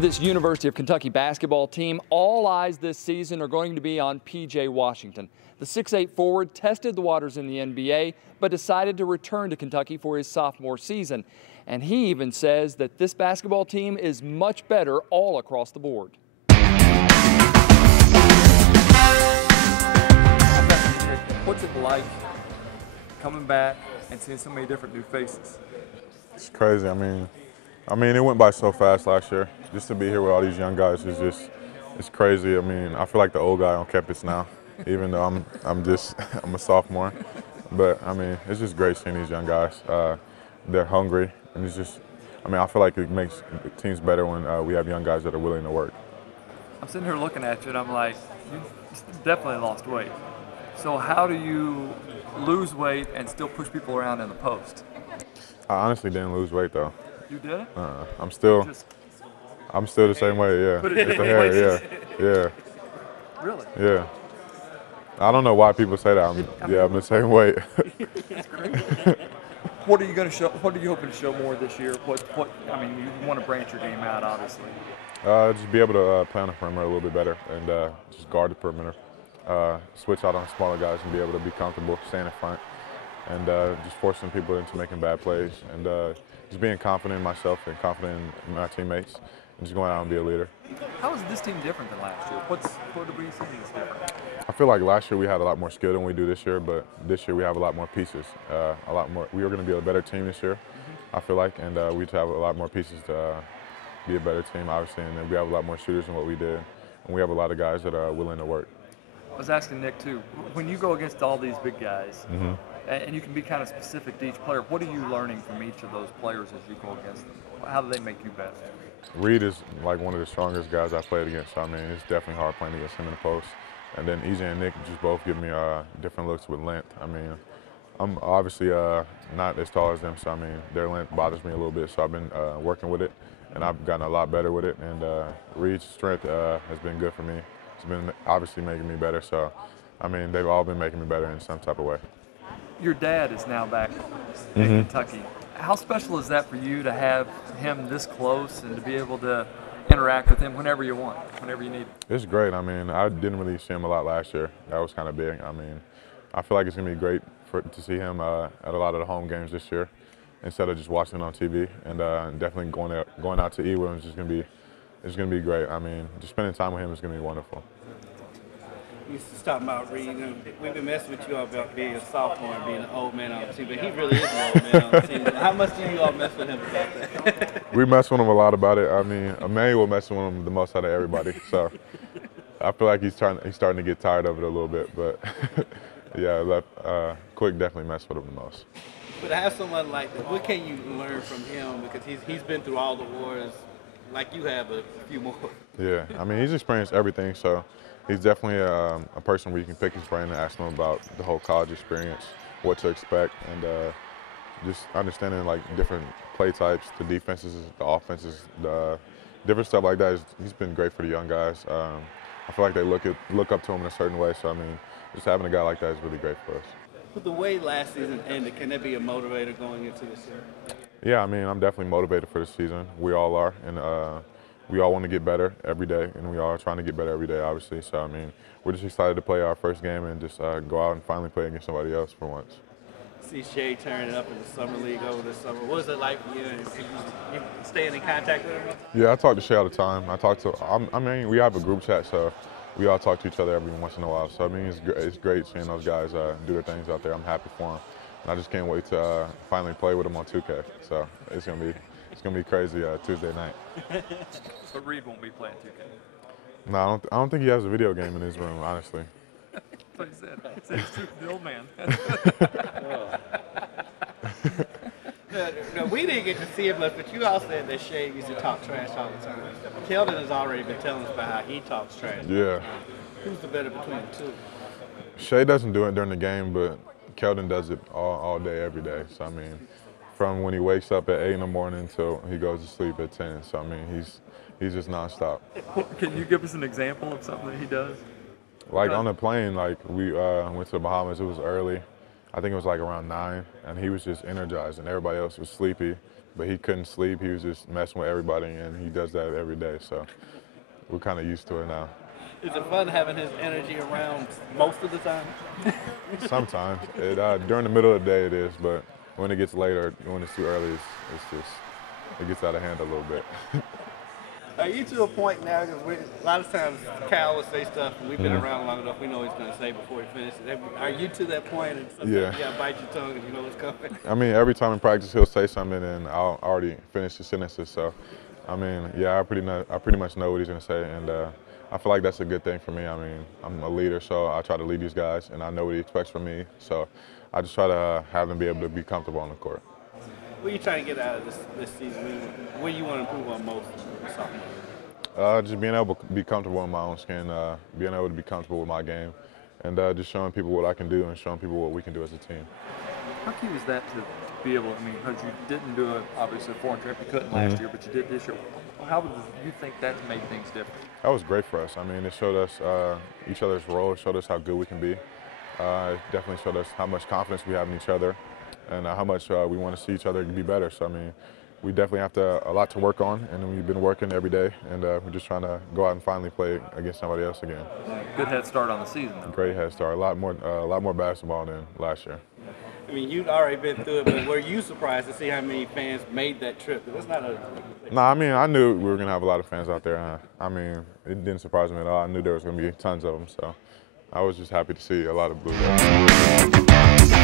this University of Kentucky basketball team, all eyes this season are going to be on P.J. Washington. The 6'8" forward tested the waters in the NBA, but decided to return to Kentucky for his sophomore season. And he even says that this basketball team is much better all across the board. What's it like coming back and seeing so many different new faces? It's crazy. I mean, it went by so fast last year. Just to be here with all these young guys it's crazy. I mean, I feel like the old guy on campus now, even though I'm a sophomore. But I mean, it's just great seeing these young guys. They're hungry, and it's just, I feel like it makes teams better when we have young guys that are willing to work. I'm sitting here looking at you, and I'm like, you definitely lost weight. So how do you lose weight and still push people around in the post? I honestly didn't lose weight though. You did? I'm still the same way. Yeah, it's the hair. Yeah. Really? Yeah. I don't know why people say that. I'm the same weight. That's great. What are you going to show? What are you hoping to show more this year? You want to branch your game out, obviously. Just be able to play on the perimeter a little bit better and just guard the perimeter. Switch out on smaller guys and be able to be comfortable, staying in front, and just forcing people into making bad plays, and just being confident in myself and confident in my teammates, and just going out and be a leader. How is this team different than last year? What do we see is different? I feel like last year we had a lot more skill than we do this year, but this year we have a lot more pieces. We are going to be a better team this year, I feel like, and we have a lot more pieces to be a better team, obviously, and then we have a lot more shooters than what we did, and we have a lot of guys that are willing to work. I was asking Nick too, when you go against all these big guys, and you can be kind of specific to each player, what are you learning from each of those players as you go against them? How do they make you better? Reed is like one of the strongest guys I've played against. So, it's definitely hard playing against him in the post. And then EJ and Nick just both give me different looks with length. I'm obviously not as tall as them, so their length bothers me a little bit. So I've been working with it, and I've gotten a lot better with it. And Reed's strength has been good for me. It's been obviously making me better. So, they've all been making me better in some type of way. Your dad is now back in Kentucky. How special is that for you to have him this close and to be able to interact with him whenever you want, whenever you need? It's great. I didn't really see him a lot last year. That was kind of big. I feel like it's going to be great to see him at a lot of the home games this year instead of just watching it on TV. And definitely going out to eat with him is just going to be great. Just spending time with him is going to be wonderful. You used to talk about Reed. We've been messing with you all about being a sophomore and being an old man on the team, but he really is an old man on the team. How much do you all mess with him about that? We mess with him a lot about it. Emmanuel messes with him the most out of everybody. So I feel like he's starting to get tired of it a little bit. But yeah, Quick definitely messed with him the most. But to have someone like that, what can you learn from him? Because he's been through all the wars like you have, a few more. Yeah, he's experienced everything. So he's definitely a person where you can pick his brain and ask him about the whole college experience, what to expect, and just understanding like different play types, the defenses, the offenses, the different stuff like that. He's been great for the young guys. I feel like they look up to him in a certain way. So just having a guy like that is really great for us. With the way last season ended, can that be a motivator going into this year? Yeah, I'm definitely motivated for this season. We all are, and we all want to get better every day, and we all are trying to get better every day, obviously. So, we're just excited to play our first game and just go out and finally play against somebody else for once. See Shea turning it up in the summer league over the summer. What was it like for you? You staying in contact with him? Yeah, I talk to Shea all the time. We have a group chat, so we all talk to each other every once in a while. So, it's great seeing those guys do their things out there. I'm happy for them. And I just can't wait to finally play with them on 2K. So, it's gonna be crazy Tuesday night. But Reed won't be playing 2K. No, I don't think he has a video game in his room, honestly. That's what he said. He said he's the old man. No, we didn't get to see it much, but you all said that Shea used to talk trash all the time. Keldon has already been telling us about how he talks trash. Yeah. Who's the better between the two? Shea doesn't do it during the game, but Keldon does it all day, every day. So, from when he wakes up at 8 in the morning until he goes to sleep at 10. So, he's just nonstop. Can you give us an example of something that he does? Like on the plane, like we went to the Bahamas, it was early. I think it was like around 9, and he was just energized, and everybody else was sleepy. but he couldn't sleep. He was just messing with everybody, and he does that every day. So we're kind of used to it now. Is it fun having his energy around most of the time? Sometimes. During the middle of the day it is, but when it gets later, when it's too early, it gets out of hand a little bit. Are you to a point now, because a lot of times Cal will say stuff, and we've been around long enough, we know what he's going to say before he finishes. Are you to that point, and sometimes you got to bite your tongue and you know what's coming? I mean, every time in practice he'll say something and I'll already finish the sentences. So, I mean, yeah, I pretty much know what he's going to say, and I feel like that's a good thing for me. I mean, I'm a leader, so I try to lead these guys, and I know what he expects from me. So I just try to have them be able to be comfortable on the court. What are you trying to get out of this season? What do you want to improve on most in sophomore? Just being able to be comfortable in my own skin, being able to be comfortable with my game, and just showing people what I can do and showing people what we can do as a team. How key was that to be able, I mean, because you didn't do it, obviously, a foreign trip, you couldn't last year, but you did this year. How do you think that's made things different? That was great for us. I mean, it showed us each other's role. It showed us how good we can be. It definitely showed us how much confidence we have in each other and how much we want to see each other be better. So, I mean, we definitely have a lot to work on, and we've been working every day, and we're just trying to go out and finally play against somebody else again. Good head start on the season, though. Great head start. A lot more basketball than last year. I mean, you'd already been through it, but were you surprised to see how many fans made that trip? That's not a... No, I mean, I knew we were going to have a lot of fans out there. I mean, it didn't surprise me at all. I knew there was going to be tons of them, so I was just happy to see a lot of Blue Jays.